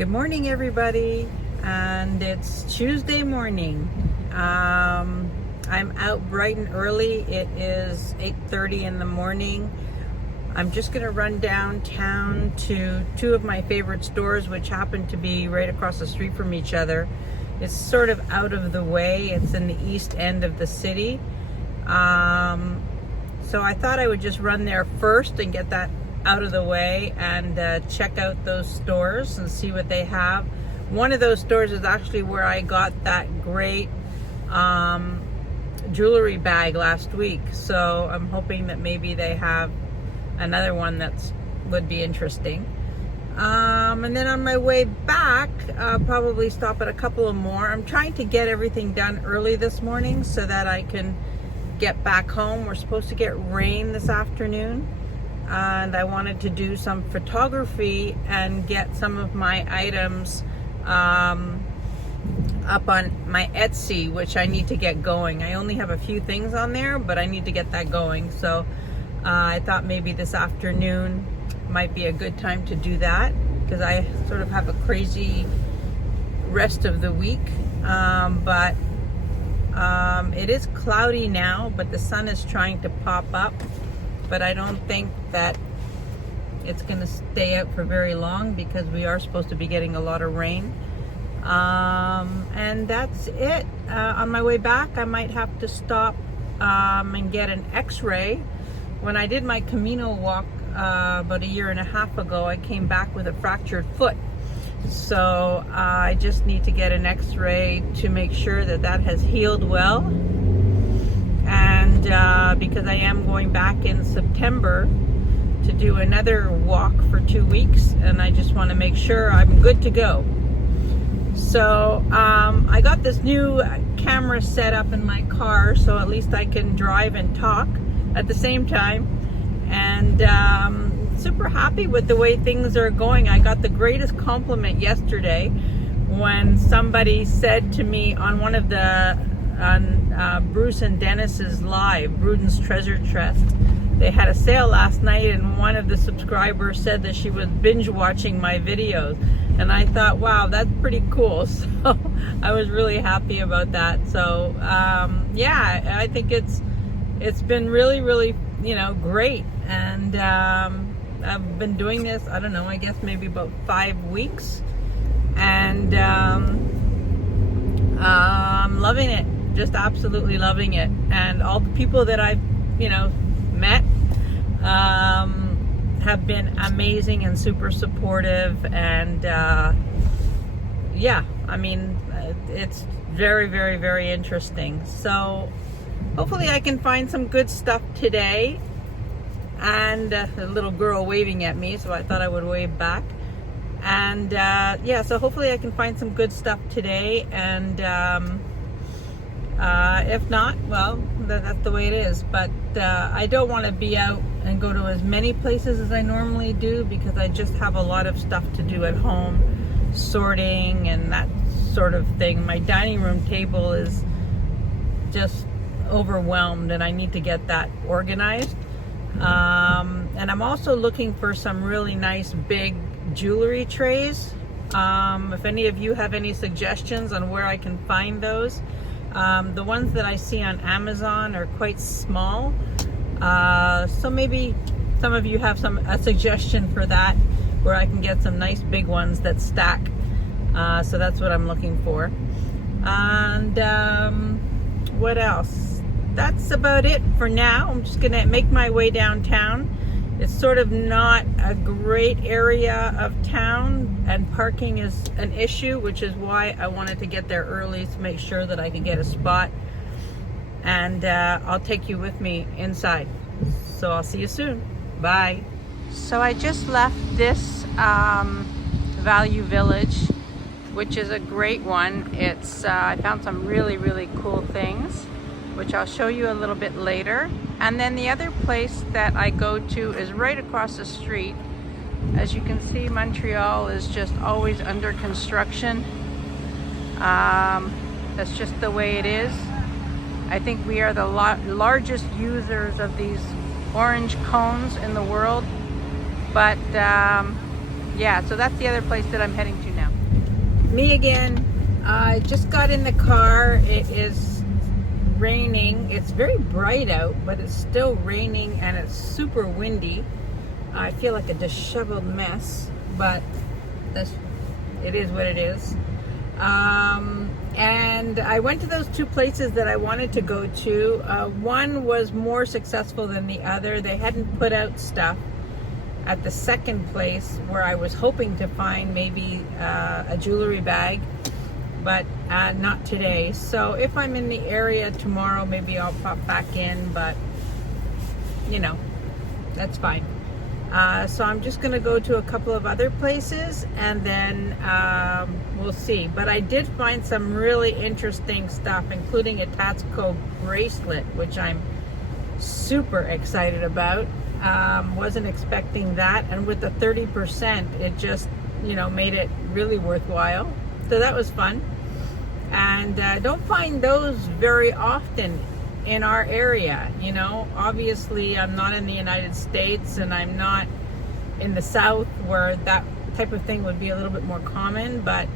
Good morning, everybody, and it's Tuesday morning. I'm out bright and early. It is 8:30 in the morning. I'm just going to run downtown to two of my favorite stores, which happen to be right across the street from each other. It's sort of out of the way. It's in the east end of the city. So I thought I would just run there first and get that out of the way and check out those stores and see what they have. One of those stores is actually where I got that great jewelry bag last week, so I'm hoping that maybe they have another one that's would be interesting. And then on my way back, I'll probably stop at a couple of more. I'm trying to get everything done early this morning so that I can get back home. We're supposed to get rain this afternoon, and I wanted to do some photography and get some of my items up on my Etsy, which I need to get going. I only have a few things on there, but I need to get that going. So I thought maybe this afternoon might be a good time to do that, because I sort of have a crazy rest of the week. But it is cloudy now, but the sun is trying to pop up. But I don't think that it's going to stay out for very long, because we are supposed to be getting a lot of rain. And that's it. On my way back, I might have to stop and get an x-ray. When I did my Camino walk about a year and a half ago, I came back with a fractured foot. So I just need to get an x-ray to make sure that that has healed well. And because I am going back in September to do another walk for 2 weeks, and I just want to make sure I'm good to go. So I got this new camera set up in my car, so at least I can drive and talk at the same time. And super happy with the way things are going. I got the greatest compliment yesterday when somebody said to me on one of the Bruce and Dennis's live, Bruden's Treasure Chest. They had a sale last night, and one of the subscribers said that she was binge watching my videos, and I thought, wow, that's pretty cool. So I was really happy about that. So yeah, I think it's been really great. And I've been doing this, I don't know, I guess maybe about 5 weeks, and I'm loving it. Just absolutely loving it. And all the people that I've met have been amazing and super supportive, and yeah, I mean, it's very interesting. So hopefully I can find some good stuff today. And a little girl waving at me, so I thought I would wave back. And yeah, so hopefully I can find some good stuff today, and if not, well, that's the way it is. But I don't want to be out and go to as many places as I normally do, because I just have a lot of stuff to do at home, sorting and that sort of thing. My dining room table is just overwhelmed, and I need to get that organized. And I'm also looking for some really nice big jewelry trays. If any of you have any suggestions on where I can find those. The ones that I see on Amazon are quite small, so maybe some of you have a suggestion for that, where I can get some nice big ones that stack. So that's what I'm looking for. And what else? That's about it for now. I'm just gonna make my way downtown. It's sort of not a great area of town, and parking is an issue, which is why I wanted to get there early to make sure that I can get a spot. And I'll take you with me inside. So I'll see you soon. Bye. So I just left this Value Village, which is a great one. It's I found some really cool things, which I'll show you a little bit later. And then the other place that I go to is right across the street. As you can see, Montreal is just always under construction. That's just the way it is. I think we are the largest users of these orange cones in the world. But yeah, so that's the other place that I'm heading to now. Me again. I just got in the car. It is raining. It's very bright out, but it's still raining and it's super windy. I feel like a disheveled mess, but it is what it is. And I went to those two places that I wanted to go to. One was more successful than the other. They hadn't put out stuff at the second place where I was hoping to find maybe a jewelry bag, but not today. So if I'm in the area tomorrow, maybe I'll pop back in, but you know, that's fine. So I'm just going to go to a couple of other places and then we'll see. But I did find some really interesting stuff, including a Tatsuko bracelet, which I'm super excited about. Wasn't expecting that. And with the 30%, it just, made it really worthwhile. So that was fun. And don't find those very often in our area. Obviously I'm not in the United States and I'm not in the South where that type of thing would be a little bit more common, but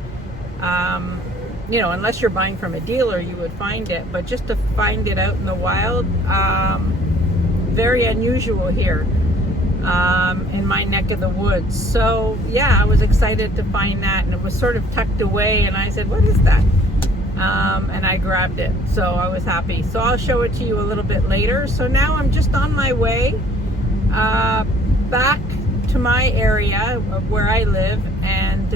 unless you're buying from a dealer, you would find it. But just to find it out in the wild, very unusual here in my neck of the woods. So yeah, I was excited to find that, and it was sort of tucked away, and I said, what is that? And I grabbed it, so I was happy. So I'll show it to you a little bit later. So now I'm just on my way back to my area of where I live, and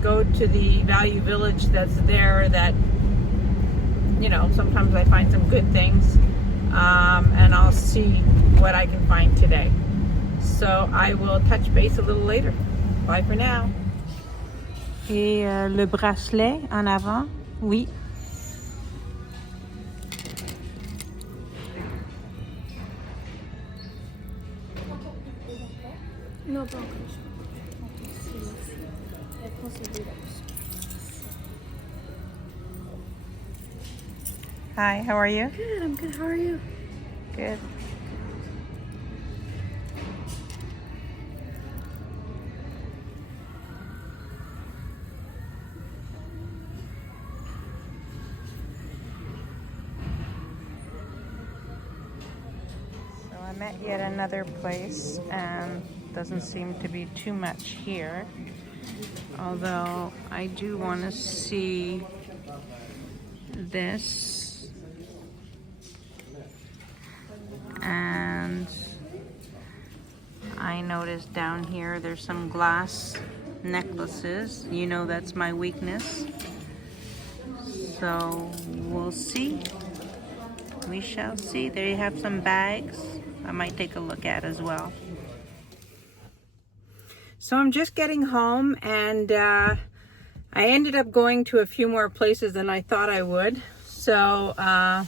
go to the Value Village that's there. That sometimes I find some good things, and I'll see what I can find today. So I will touch base a little later. Bye for now. Et le bracelet en avant. Oui. Non, pas encore. Elle prend ses deux là. Hi, how are you? Good, I'm good. How are you? Good. I'm at yet another place, and doesn't seem to be too much here, although I do want to see this, and I noticed down here there's some glass necklaces. That's my weakness, so we'll see. We shall see. There you have some bags I might take a look at as well. So I'm just getting home, and I ended up going to a few more places than I thought I would. So I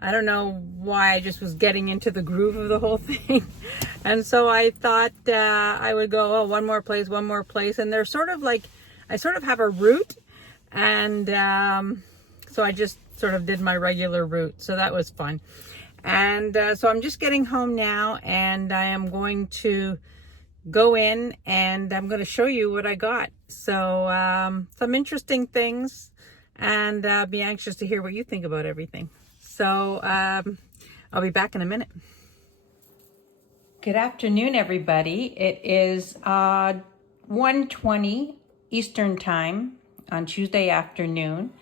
don't know why, I just was getting into the groove of the whole thing. And so I thought I would go, one more place. And they're sort of like, I sort of have a route, and so I just sort of did my regular route. So that was fun. And so I'm just getting home now, and I am going to go in and I'm going to show you what I got. So some interesting things, and be anxious to hear what you think about everything. So I'll be back in a minute. Good afternoon, everybody. It is 1:20 Eastern Time on Tuesday afternoon.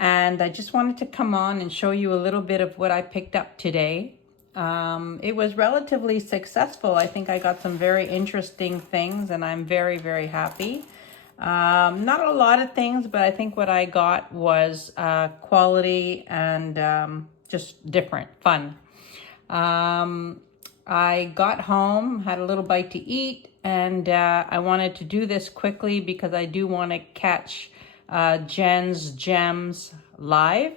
And I just wanted to come on and show you a little bit of what I picked up today. It was relatively successful. I think I got some very interesting things, and I'm very, very happy. Not a lot of things, but I think what I got was quality and just different, fun. I got home, had a little bite to eat, and I wanted to do this quickly because I do want to catch Jen's Gems live.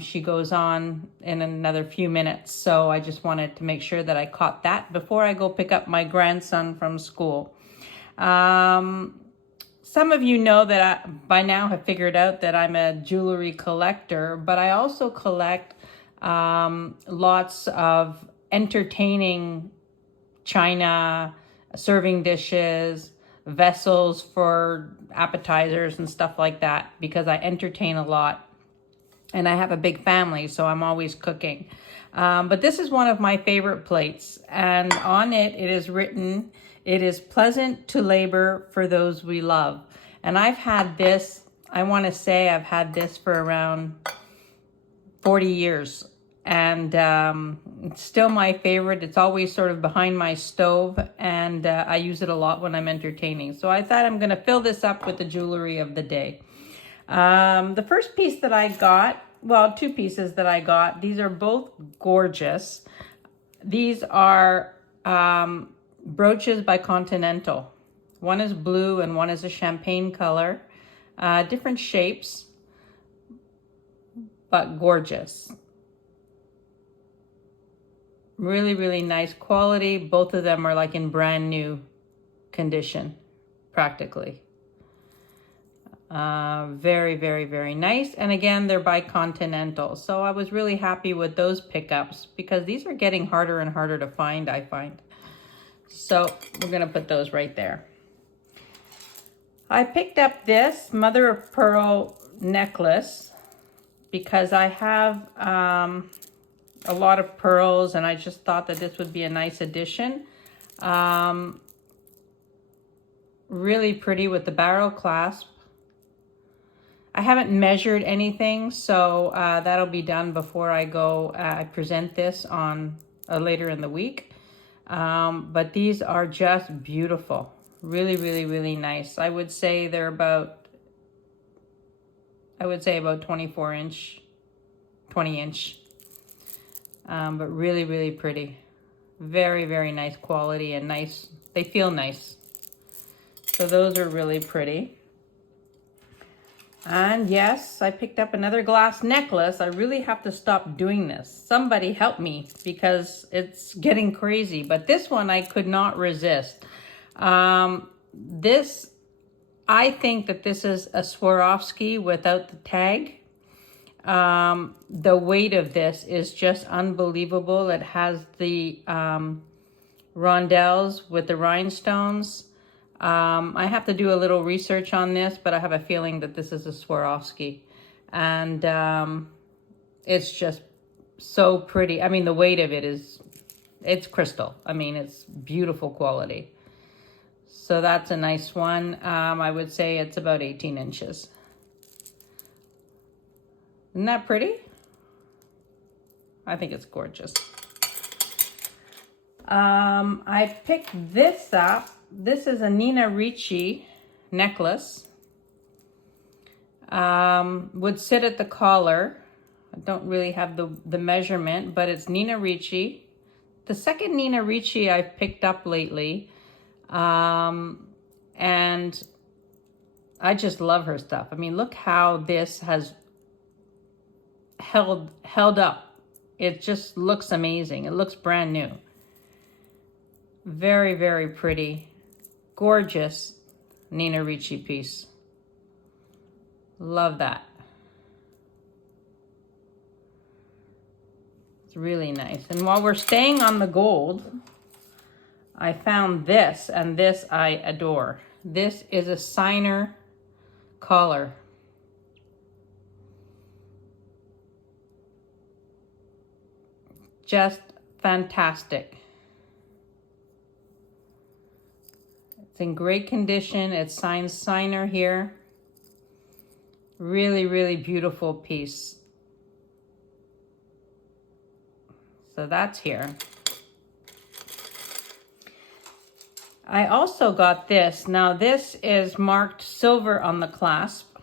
She goes on in another few minutes, so I just wanted to make sure that I caught that before I go pick up my grandson from school. Some of you know that I by now have figured out that I'm a jewelry collector, but I also collect lots of entertaining china, serving dishes, vessels for appetizers and stuff like that, because I entertain a lot and I have a big family, so I'm always cooking. But this is one of my favorite plates, and on it, it is written, "It is pleasant to labor for those we love." And I've had this, I want to say I've had this for around 40 years. And it's still my favorite. It's always sort of behind my stove, and I use it a lot when I'm entertaining. So I thought I'm going to fill this up with the jewelry of the day. The first piece that I got, well, two pieces that I got, these are both gorgeous. These are brooches by Continental. One is blue and one is a champagne color. Different shapes, but gorgeous. Really, really nice quality. Both of them are like in brand new condition, practically. Very, very, very nice. And again, they're by Continental. So I was really happy with those pickups, because these are getting harder and harder to find, I find. So we're going to put those right there. I picked up this mother of pearl necklace because I have a lot of pearls, and I just thought that this would be a nice addition. Really pretty with the barrel clasp. I haven't measured anything, so that'll be done before I go. I present this on later in the week. But these are just beautiful. Really, really, really nice. I would say they're about 24 inch, 20 inch. But really, really pretty. Very, very nice quality and nice. They feel nice. So those are really pretty. And yes, I picked up another glass necklace. I really have to stop doing this. Somebody help me, because it's getting crazy. But this one I could not resist. This, I think that this is a Swarovski without the tag. The weight of this is just unbelievable. It has the rondelles with the rhinestones. I have to do a little research on this, but I have a feeling that this is a Swarovski. And it's just so pretty. I mean, the weight of it is, it's crystal. I mean, it's beautiful quality. So that's a nice one. I would say it's about 18 inches. Isn't that pretty? I think it's gorgeous. I picked this up. This is a Nina Ricci necklace. Would sit at the collar. I don't really have the measurement, but it's Nina Ricci. The second Nina Ricci I've picked up lately. And I just love her stuff. I mean, look how this has held up. It just looks amazing. It looks brand new. Very, very pretty. Gorgeous Nina Ricci piece. Love that. It's really nice. And while we're staying on the gold, I found this, and this I adore. This is a signer collar. Just fantastic. It's in great condition. It's signed signer here. Really, really beautiful piece. So that's here. I also got this. Now this is marked silver on the clasp.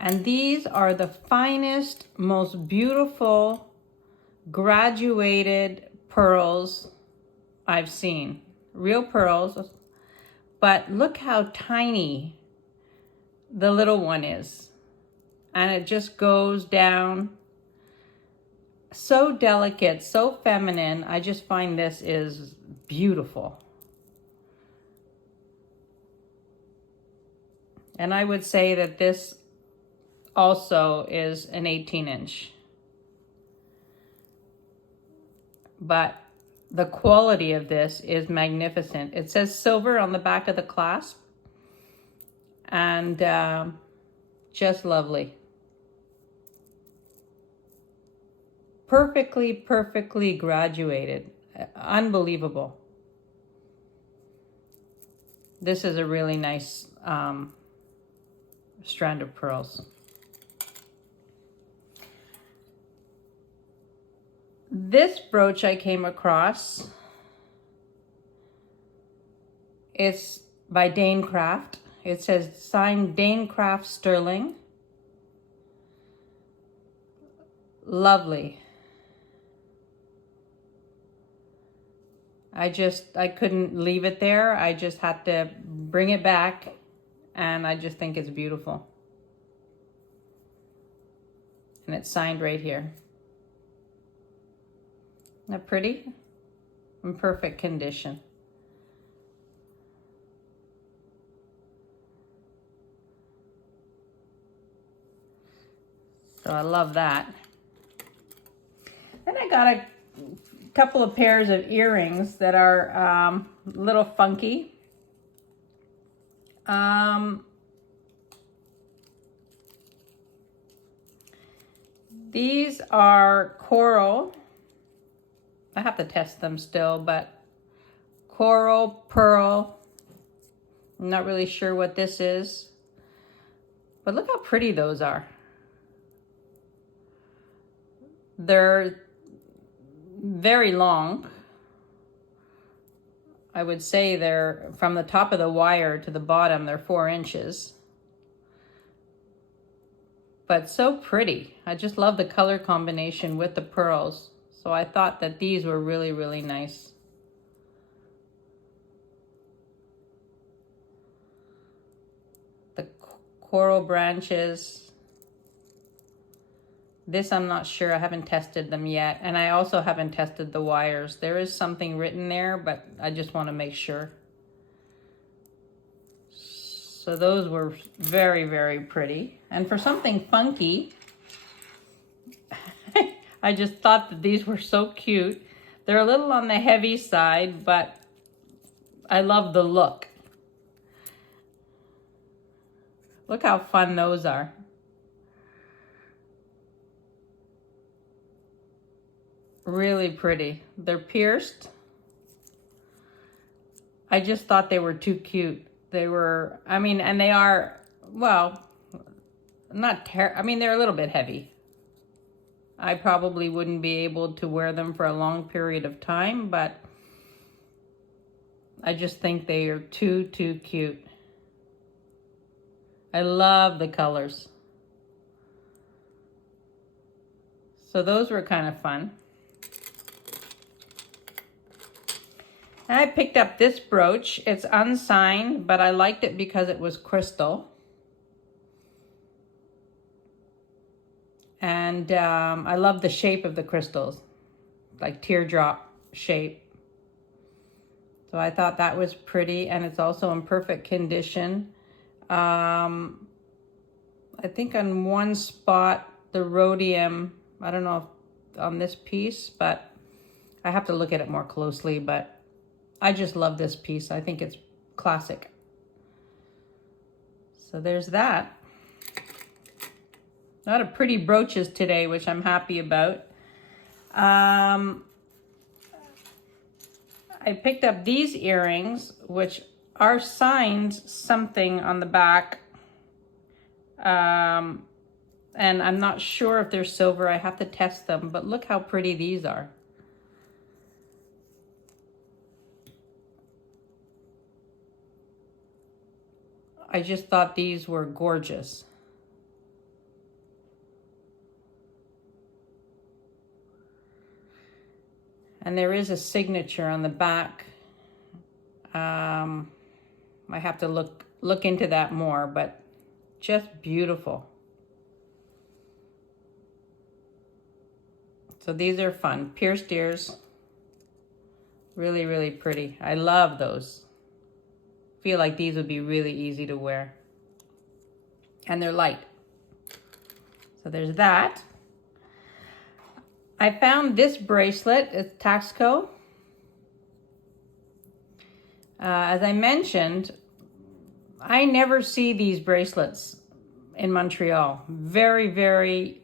And these are the finest, most beautiful graduated pearls I've seen. Real pearls, but look how tiny the little one is. And it just goes down. So delicate, so feminine. I just find this is beautiful. And I would say that this also is an 18 inch. But the quality of this is magnificent. It says silver on the back of the clasp, and just lovely. Perfectly graduated. Unbelievable. This is a really nice strand of pearls. This brooch I came across is by Dane Craft. It says signed Dane Craft Sterling. Lovely. I couldn't leave it there. I just had to bring it back, and I just think it's beautiful. And it's signed right here. Isn't that pretty? In perfect condition. So I love that. Then I got a couple of pairs of earrings that are a little funky. These are coral. I have to test them still, but coral, pearl. I'm not really sure what this is, but look how pretty those are. They're very long. I would say they're from the top of the wire to the bottom, they're 4 inches. But so pretty. I just love the color combination with the pearls. So I thought that these were really nice. The coral branches. This I'm not sure. I haven't tested them yet. And I also haven't tested the wires. There is something written there, but I just want to make sure. So those were very pretty. And for something funky, I just thought that these were so cute. They're a little on the heavy side, but I love the look. Look how fun those are. Really pretty. They're pierced. I just thought they were too cute. They were, I mean, and they are, well, I mean, they're a little bit heavy. I probably wouldn't be able to wear them for a long period of time, but I just think they are too cute. I love the colors. So those were kind of fun. And I picked up this brooch. It's unsigned, but I liked it because it was crystal. And I love the shape of the crystals, like teardrop shape. So I thought that was pretty, and it's also in perfect condition. I think on one spot, the rhodium, I don't know if on this piece, but I have to look at it more closely, but I just love this piece. I think it's classic. So there's that. A lot of pretty brooches today, which I'm happy about. I picked up these earrings, which are signed something on the back. And I'm not sure if they're silver. I have to test them, but look how pretty these are. I just thought these were gorgeous. And there is a signature on the back. I have to look into that more, but just beautiful. So these are fun. Pierced ears. Really pretty. I love those. Feel like these would be really easy to wear. And they're light. So there's that. I found this bracelet. It's Taxco. As I mentioned, I never see these bracelets in Montreal. Very, very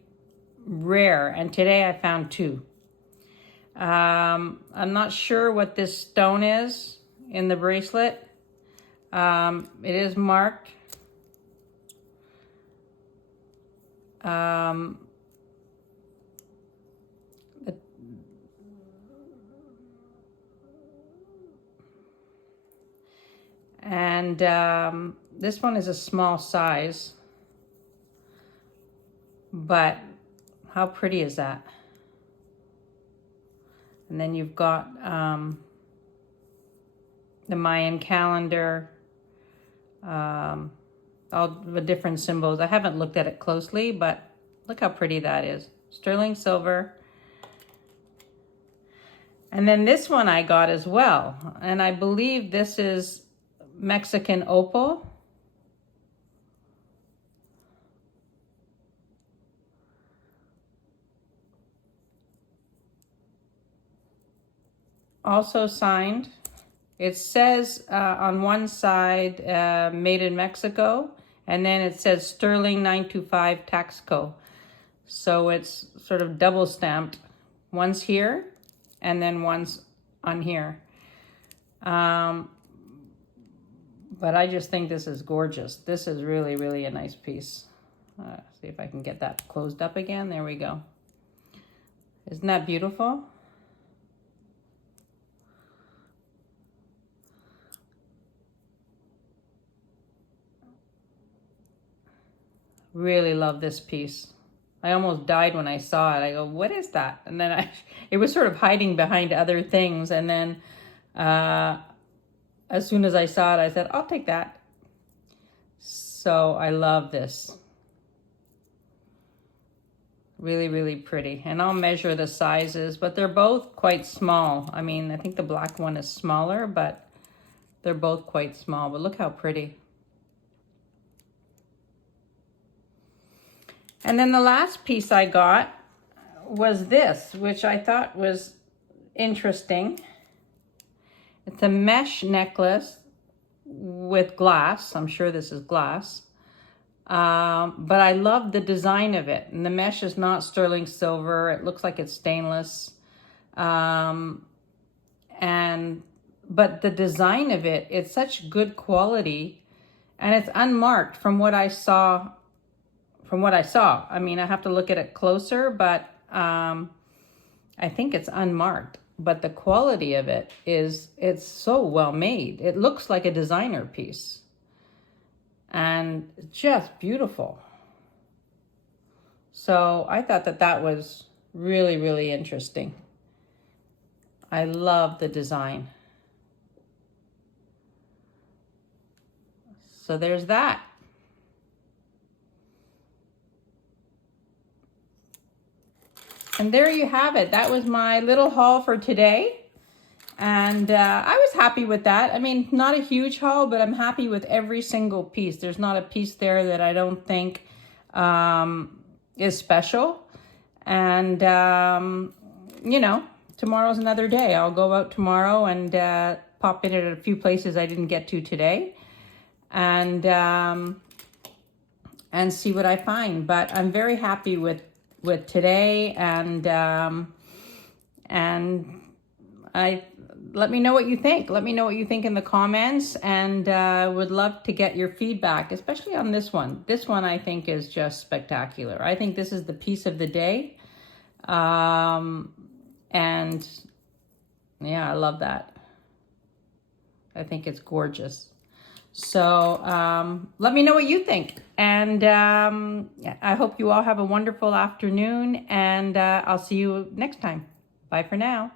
rare. And today I found two. I'm not sure what this stone is in the bracelet. It is marked. And this one is a small size, but how pretty is that? And then you've got the Mayan calendar, all the different symbols. I haven't looked at it closely, but look how pretty that is. Sterling silver. And then this one I got as well. And I believe this is Mexican opal. Also signed. It says on one side, made in Mexico, and then it says Sterling 925 Taxco. So it's sort of double stamped. One's here, and then one's on here. But I just think this is gorgeous. This is really, really a nice piece. See if I can get that closed up again. There we go. Isn't that beautiful? Really love this piece. I almost died when I saw it. I go, what is that? And then it was sort of hiding behind other things. And then as soon as I saw it, I said, I'll take that. So I love this. Really, really pretty. And I'll measure the sizes, but they're both quite small. I mean, I think the black one is smaller, but they're both quite small. But look how pretty. And then the last piece I got was this, which I thought was interesting. It's a mesh necklace with glass. I'm sure this is glass. But I love the design of it. And the mesh is not sterling silver. It looks like it's stainless. But the design of it, it's such good quality. And it's unmarked from what I saw. I mean, I have to look at it closer, but I think it's unmarked. But the quality of it it's so well made. It looks like a designer piece. And just beautiful. So I thought that was really, really interesting. I love the design. So there's that. And there you have it. That was my little haul for today. And I was happy with that. I mean, not a huge haul, but I'm happy with every single piece. There's not a piece there that I don't think is special. And, you know, tomorrow's another day. I'll go out tomorrow and pop in at a few places I didn't get to today. And see what I find. But I'm very happy with today, and let me know what you think. Let me know what you think in the comments, and would love to get your feedback, especially on this one. This one I think is just spectacular. I think this is the piece of the day. And yeah, I love that. I think it's gorgeous. So let me know what you think. And I hope you all have a wonderful afternoon, and I'll see you next time. Bye for now.